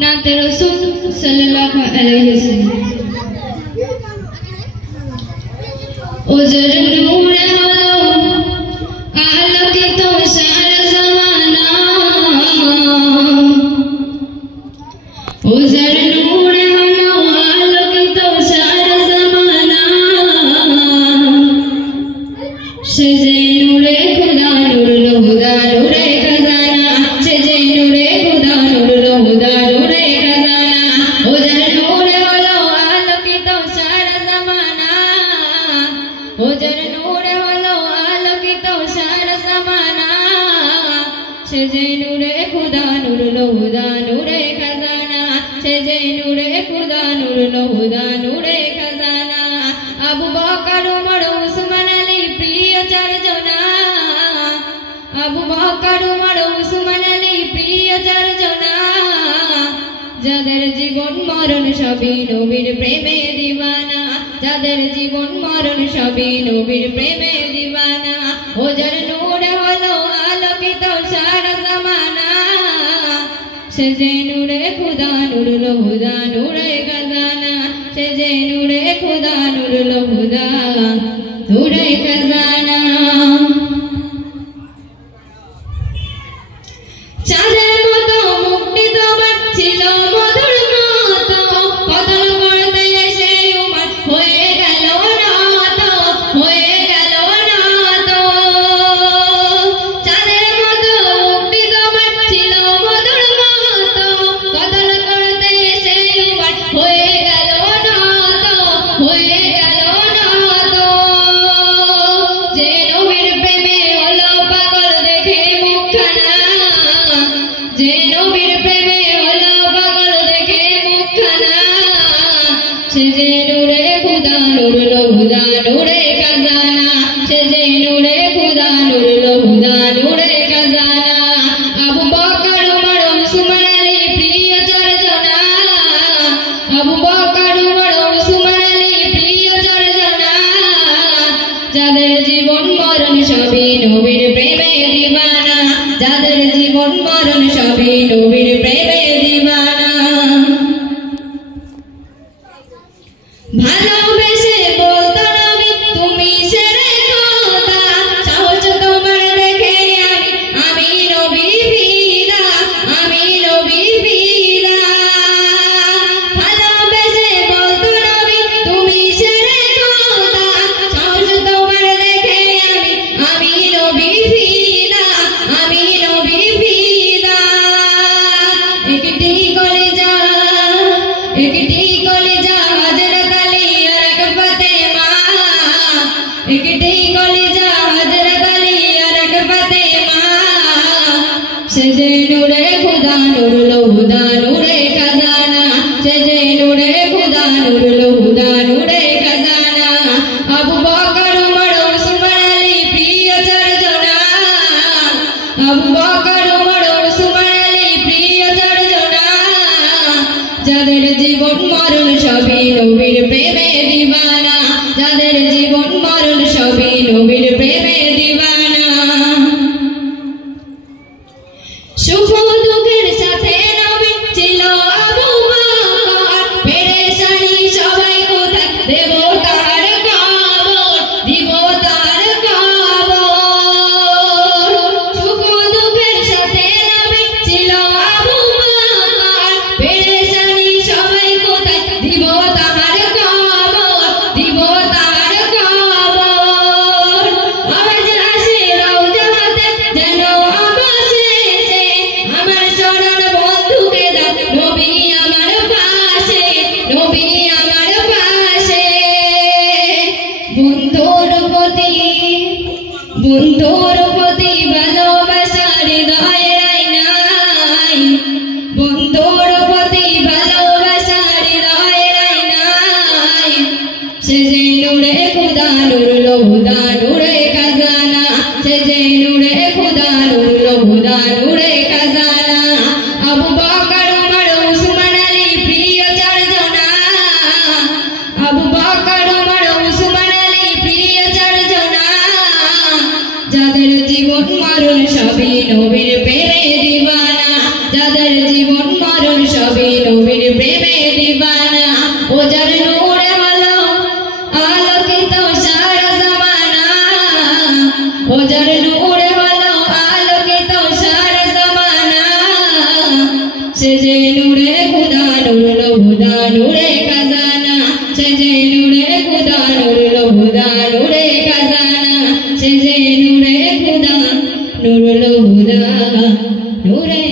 नाते रसूल सल्लल्लाहु अलैहि वसल्लम उजर नूर हलो आलोकित सारा ज़माना उजर नूर हलो आलोकित सारा ज़माना सजे नूरे खुदा नूर लो खुदा नूरे खजाना सजे नूरे खुदा नूर लो खुदा नूरे खजाना उजर नूर हलो आलोकित सारा ज़माना उजर नूर हलो आलोकित सारा ज़माना सजे नूरे खुदा नूर लो खुदा नूरे खजाना सजे नूरे खुदा नूर लो खुदा नूरे खजाना अबू बकर उमर उस्मान अली प्रिय चारजना अबू बकर उमर उस्मान अली प्रिय चारजना যাদের জীবন মরণ সবই নবীর প্রেমে দিওয়ানা যাদের জীবন মরণ সবই নবীর প্রেমে দিওয়ানা ওজার নূর হলো আলোকিত সারা জামানা সেজে নূরে খুদা নূর লো খুদা নূরে খজানা সেজে নূরে খুদা নূর লো খুদা নূরে খজানা চাঁদের মতো মুক্তি তোমার ছিল মধুর মতো বদল করতে এসে উমার হয়ে গেল রাত হয়ে গেল রাত চাঁদের মতো মুক্তি তোমার ছিল মধুর মতো বদল করতে এসে উমার হয়ে গেল রাত হয়ে গেল রাত যে নবীর প্রেমে হলো পাগল দেখে মুখখানা যে নবীর প্রেমে হলো পাগল দেখে মুখখানা সেজে নূরে খুদা নূর লো খুদা নূরে খজানা সেজে নূরে খুদা নূর লো খুদা নূরে খজানা আবু বকর উমর উসমান আলী প্রিয় চারজনা আবু বকর উমর উসমান আলী প্রিয় চারজনা যাদের জীবন মরণ সবই নবীর প্রেমে দিওয়ানা যাদের জীবন মরণ সবই নবীর প্রেমে দিওয়ানা ভালোবেসে বলতো নবী তুমি সেরে কথা সাহস তোমার দেখে আমি নবী ফিদা আমি নবী ফিদা ভালোবেসে বলতো নবী তুমি সেরে কথা সাহস তোমার দেখে আমি নবী ফিদা আমি নবী ফিদা একটি কলিজা হযরত আলী আর এক ফাতেমা একটি কলিজা হযরত আলী আর এক ফাতেমা সেজে নূরে খুদা নূর লো খুদা নূরে খজানা সেজে নূরে খুদা নূর লো খুদা নূরে খজানা আবু বকর উমর উসমান আলী প্রিয় চারজনা আবু বকর উমর উসমান আলী প্রিয় চারজনা যাদের জীবন মরণ সবই নবীর প্রেমে দিওয়ানা যাদের জীবন মরণ সবই নবীর প্রেমে দিওয়ানা সুখ দুঃখের সাথে নবী ছিল আবু বকর পেরেশানি সবাই কোথায় দেব তার খবর দিব তার খবর সুখ দুঃখের সাথে নবী ছিল আবু বকর পেরেশানি সবাই কোথায় দিব তার খবর দিব তার খবর আওয়াজ আসে রওজাতে যেন অবশেষে আমার শরণ বন্ধুকে দাও নবী আমার পাশে নবী আমার পাশে বন্ধুর প্রতি ভালোবাসার হৃদয় নাই বন্ধুর প্রতি ভালোবাসার হৃদয় নাই সেজে নূরে খুদা নূর লো খুদা নূরে খজানা সেজে নূরে খুদা নূর লো খুদা নূরে খজানা আবু বকর উমর উসমান আলী প্রিয় চারজনা আবু বকর উমর উসমান আলী প্রিয় চারজনা যাদের জীবন মরণ সবই নবীর প্রেমে দিওয়ানা যাদের জীবন মরণ সবই ও যার নূর হলো আলোকিত সারা জমানা সে যে নূরে খুদা নূরুল হুদা নূরে খাজানা সে যে নূরে খুদা নূরুল হুদা নূরে খাজানা সে যে নূরে খুদা নূরুল হুদা নূরে